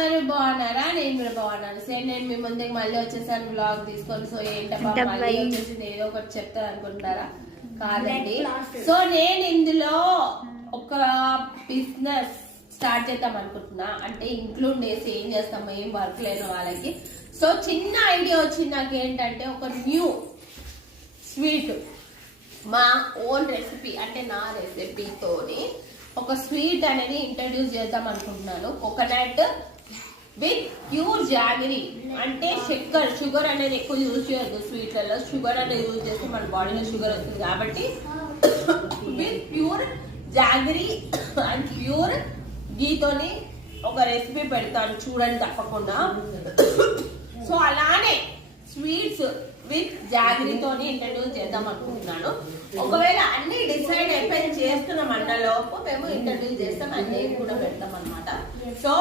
ఉన్నారు? బాగున్నారా? నేను కూడా బాగున్నాను. సేమ్ నేను మీ ముందుకు మళ్ళీ వచ్చేసాను బ్లాగ్ తీసుకొని. సో ఏంటబ్బా మళ్ళీ వచ్చేసి ఏదో ఒకటి చెప్తాను అనుకుంటున్నారా? కాదండి. సో నేను ఇందులో ఒక బిజినెస్ స్టార్ట్ చేద్దాం అనుకుంటున్నా. అంటే ఇంక్లూడ్ చేసి ఏం చేస్తాము, ఏం వర్క్ లేని వాళ్ళకి. సో చిన్న ఐడియా వచ్చింది నాకు. ఏంటంటే ఒక న్యూ స్వీట్, మా ఓన్ రెసిపీ, అంటే నా రెసిపీతోని ఒక స్వీట్ అనేది ఇంట్రడ్యూస్ చేద్దాం అనుకుంటున్నాను. Coconut with pure jaggery. అంటే షుగర్ అనేది ఎక్కువ యూజ్ చేయొద్దు స్వీట్లలో. షుగర్ అనేది యూజ్ చేస్తే మన బాడీలో షుగర్ వస్తుంది కాబట్టి with pure jaggery and pure గీతోని ఒక రెసిపీ పెడతాను, చూడండి తప్పకుండా. సో అలానే స్వీట్స్ విత్ జాగరీతోని ఇంట్రడ్యూస్ చేద్దాం అనుకుంటున్నాను. ఒకవేళ అన్ని డిసైడ్ అయిపోయి చేస్తున్న మండలోపు మేము ఇంట్రడ్యూస్ చేస్తాం, అన్ని కూడా పెడతాం అనమాట. సో